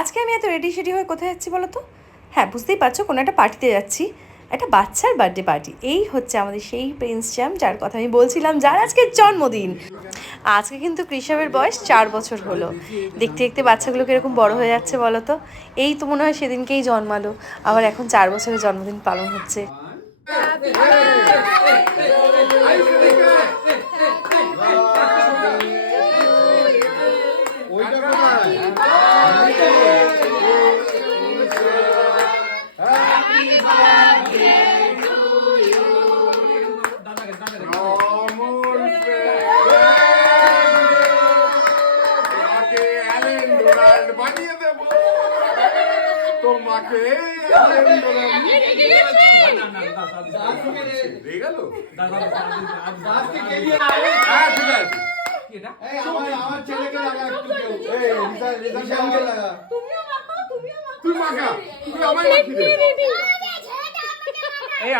আজকে আমি এত রেডি সেডি হয়ে কোথায় যাচ্ছি বলো তো? হ্যাঁ, বুঝতেই পারছো, কোনো একটা পার্টিতে যাচ্ছি, একটা বাচ্চার বার্থডে পার্টি। এই হচ্ছে আমাদের সেই প্রিন্স জ্যাম, যার কথা আমি বলছিলাম, যার আজকে জন্মদিন। আজকে কিন্তু কৃষবের বয়স 4 বছর হলো। দেখতে দেখতে বাচ্চাগুলো কীরকম বড় হয়ে যাচ্ছে বলো তো। এই তো মনে হয় সেদিনকেই জন্মালো, আবার এখন 4 বছরের জন্মদিন পালন হচ্ছে।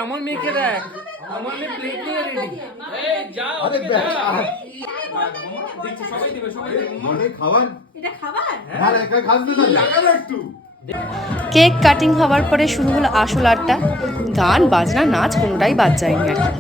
আমার মেয়েকে দেখ, আমার মেয়ে প্লেট নিয়ে রেডি। এই যাও, আরে দেখছি সবাই দিবে, সবাই দিবে। মানে খাবার, এটা খাবার? হ্যাঁ, একা খাসবে না, লাগালো একটু। কেক কাটিং হওয়ার পরে শুরু হলো আসল আড্ডা। গান বাজনা নাচ কোনোটাই বাদ যায়নি আর কি।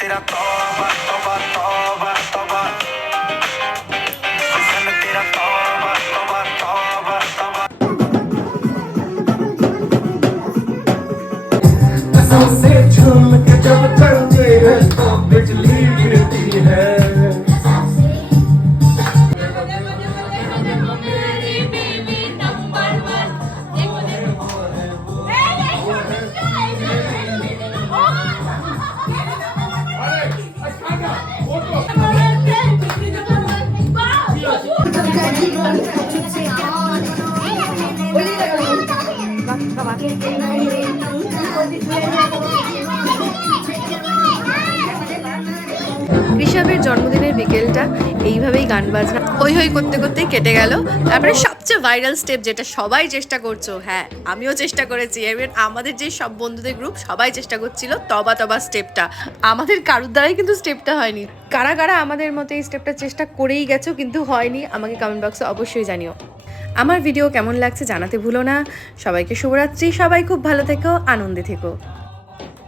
तेरा तौबा तौबा तौबा तौबा हुस्न तेरा तौबा तौबा तौबा तौबा से झूम के जब चलते हैं तो बिजली गिरती है। কৃষবের জন্মদিনের বিকেলটা এইভাবেই গান বাজনা হই হই করতে করতেই কেটে গেল। তারপরে সবচেয়ে ভাইরাল স্টেপ, যেটা সবাই চেষ্টা করছো, হ্যাঁ আমিও চেষ্টা করেছি, এবং আমাদের যে সব বন্ধুদের গ্রুপ সবাই চেষ্টা করছিল, তবা তবা স্টেপটা। আমাদের কারুর দ্বারাই কিন্তু স্টেপটা হয়নি। কারা কারা আমাদের মতো এই স্টেপটা চেষ্টা করেই গেছো কিন্তু হয়নি, আমাকে কমেন্ট বক্সে অবশ্যই জানিও। আমার ভিডিও কেমন লাগছে জানাতে ভুলো না। সবাইকে শুভরাত্রি, সবাই খুব ভালো থেকো, আনন্দে থেকো।